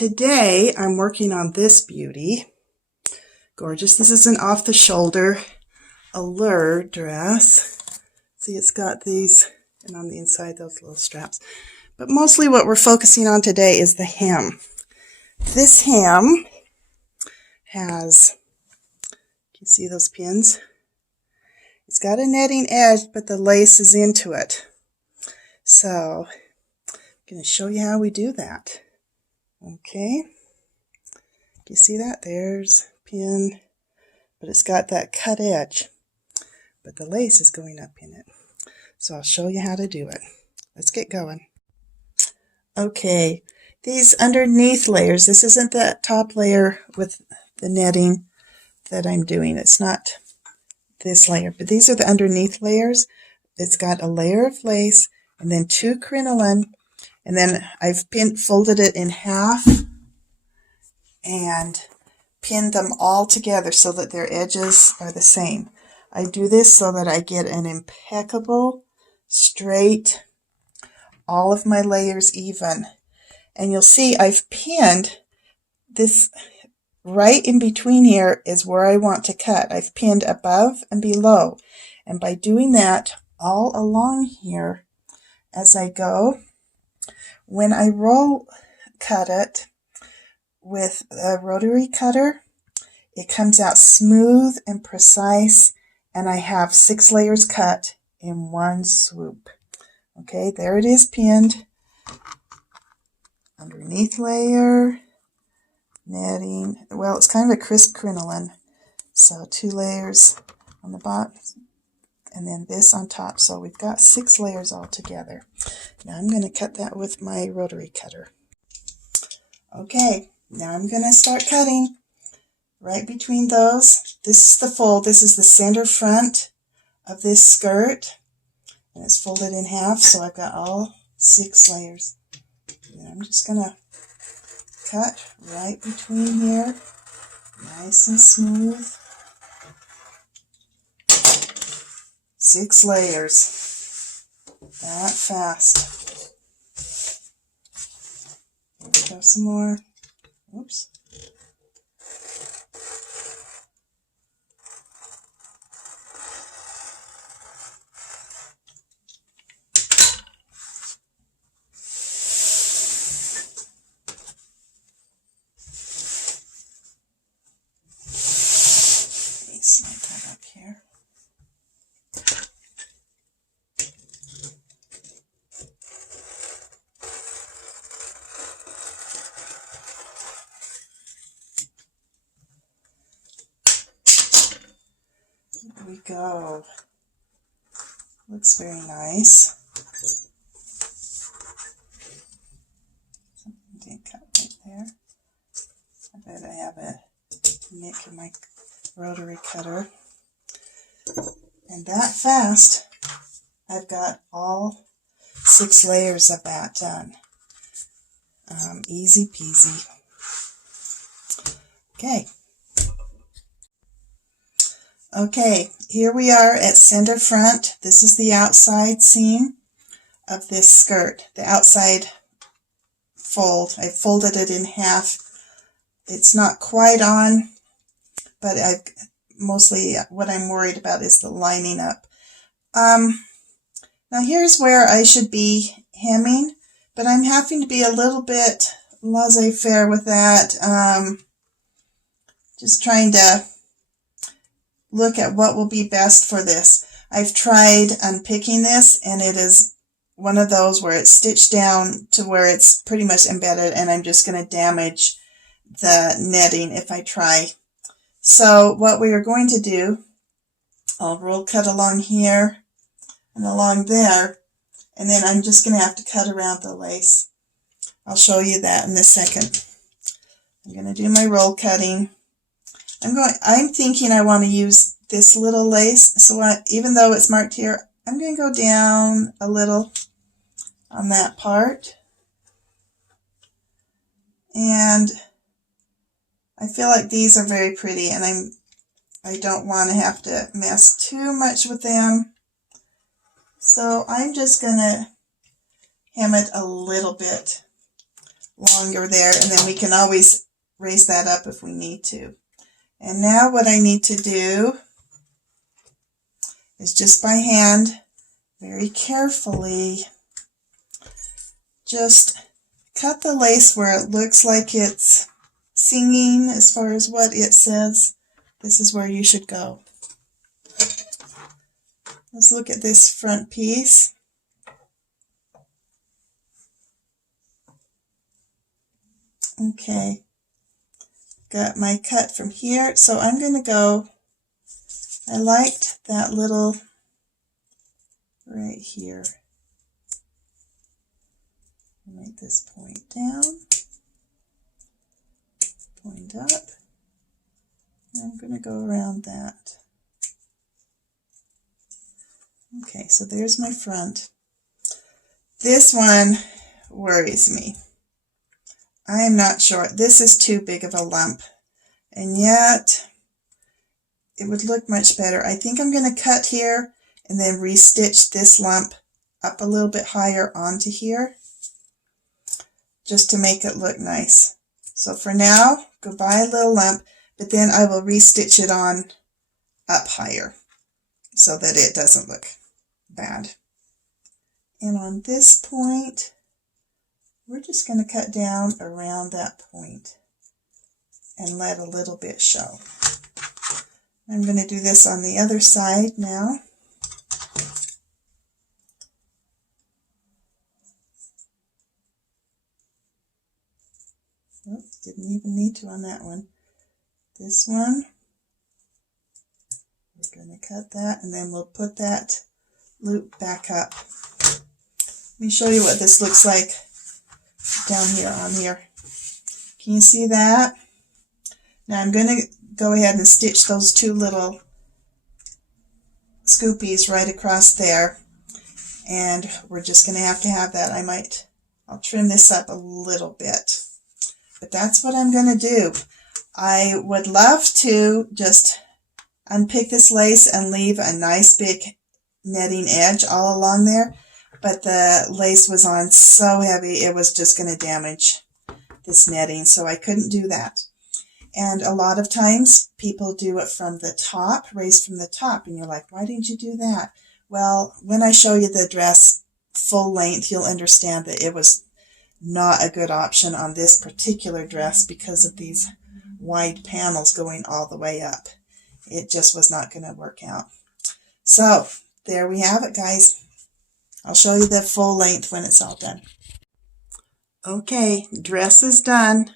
today I'm working on this beauty. Gorgeous. This is an off-the-shoulder allure dress. See, it's got these, and on the inside those little straps. But mostly what we're focusing on today is the hem. This hem has, can you see those pins? It's got a netting edge, but the lace is into it. So I'm going to show you how we do that. Okay, you see that? There's pin, but it's got that cut edge, but the lace is going up in it. So I'll show you how to do it. Let's get going. Okay, these underneath layers, this isn't the top layer with the netting that I'm doing. It's not this layer, but these are the underneath layers. It's got a layer of lace and then 2 crinoline. And then I've folded it in half and pinned them all together so that their edges are the same. I do this so that I get an impeccable, straight, all of my layers even. And you'll see I've pinned this right in between here is where I want to cut. I've pinned above and below. And by doing that all along here as I go, when I roll cut it with a rotary cutter, it comes out smooth and precise, and I have 6 layers cut in one swoop. Okay, there it is pinned. Underneath layer, netting. Well, it's kind of a crisp crinoline, so 2 layers on the bottom, and then this on top. So we've got 6 layers all together. Now I'm going to cut that with my rotary cutter. Okay, now I'm going to start cutting right between those. This is the fold. This is the center front of this skirt, and it's folded in half, so I've got all 6 layers. And I'm just going to cut right between here, nice and smooth. 6 layers, that fast. Here we go, some more. Oops. Slide that up here. There we go. Looks very nice. Something did cut right there. I bet I have a nick in my rotary cutter. And that fast, I've got all 6 layers of that done. Easy peasy. Okay. Okay, here we are at center front. This is the outside seam of this skirt, the outside fold. I folded it in half. It's not quite on, but mostly what I'm worried about is the lining up. Now here's where I should be hemming, but I'm having to be a little bit laissez-faire with that. Just trying to look at what will be best for this. I've tried unpicking this, and it is one of those where it's stitched down to where it's pretty much embedded, and I'm just going to damage the netting if I try. So what we are going to do, I'll roll cut along here and along there, and then I'm just going to have to cut around the lace. I'll show you that in a second. I'm going to do my roll cutting. I'm thinking I want to use this little lace, so even though it's marked here, I'm going to go down a little on that part. And I feel like these are very pretty, and I don't want to have to mess too much with them. So I'm just going to hem it a little bit longer there, and then we can always raise that up if we need to. And now what I need to do is just by hand, very carefully, just cut the lace where it looks like it's singing as far as what it says. This is where you should go. Let's look at this front piece. Okay, got my cut from here, so I'm going to go, I liked that little right here. Make this point down, point up, and I'm going to go around that. Okay, so there's my front. This one worries me. I am not sure. This is too big of a lump, and yet it would look much better. I think I'm going to cut here and then restitch this lump up a little bit higher onto here, just to make it look nice. So for now, go buy a little lump, but then I will restitch it on up higher so that it doesn't look bad. And on this point, we're just going to cut down around that point and let a little bit show. I'm going to do this on the other side now. Oops, didn't even need to on that one. This one, we're going to cut that, and then we'll put that loop back up. Let me show you what this looks like down here on here. Can you see that? Now I'm going to go ahead and stitch those two little scoopies right across there, and we're just going to have that. I'll trim this up a little bit, but that's what I'm going to do. I would love to just unpick this lace and leave a nice big netting edge all along there, but the lace was on so heavy it was just going to damage this netting, so I couldn't do that. And a lot of times people do it from the top, raised from the top, and you're like, why didn't you do that? Well, when I show you the dress full length, you'll understand that it was not a good option on this particular dress because of these wide panels going all the way up. It just was not going to work out. So there we have it, guys. I'll show you the full length when it's all done. Okay, dress is done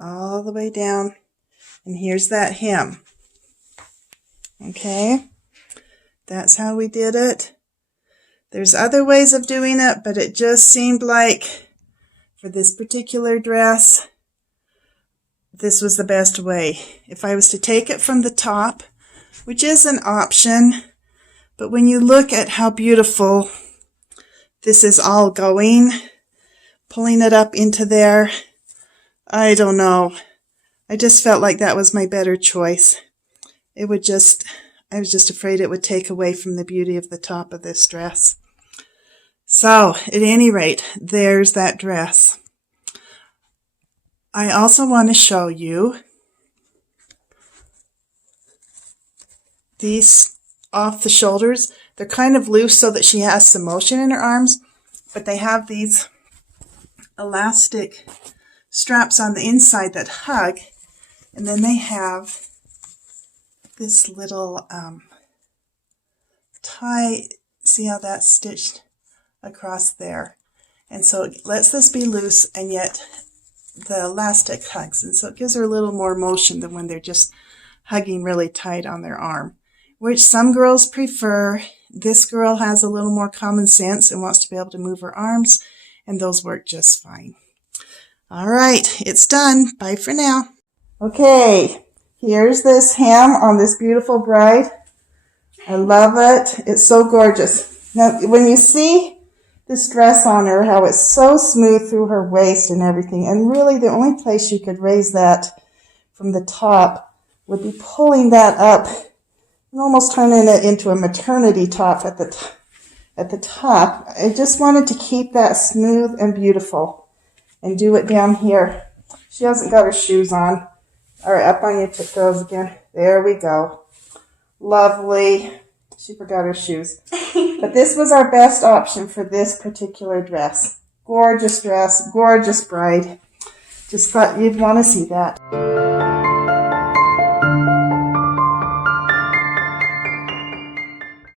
all the way down, and here's that hem. Okay, that's how we did it. There's other ways of doing it, but it just seemed like for this particular dress, this was the best way. If I was to take it from the top, which is an option, but when you look at how beautiful this is all going, pulling it up into there, I don't know. I just felt like that was my better choice. I was just afraid it would take away from the beauty of the top of this dress. So, at any rate, there's that dress. I also want to show you these off the shoulders. They're kind of loose so that she has some motion in her arms, but they have these elastic straps on the inside that hug, and then they have this little tie. See how that's stitched across there? And so it lets this be loose, and yet the elastic hugs, and so it gives her a little more motion than when they're just hugging really tight on their arm, which some girls prefer. This girl has a little more common sense and wants to be able to move her arms, and those work just fine. All right, it's done. Bye for now. Okay, here's this hem on this beautiful bride. I love it. It's so gorgeous. Now, when you see this dress on her, how it's so smooth through her waist and everything, and really the only place you could raise that from the top would be pulling that up and almost turning it into a maternity top at the top. I just wanted to keep that smooth and beautiful. and do it down here. She hasn't got her shoes on. All right, up on your tiptoes again. There we go. Lovely. She forgot her shoes. But this was our best option for this particular dress. Gorgeous dress, gorgeous bride. Just thought you'd want to see that.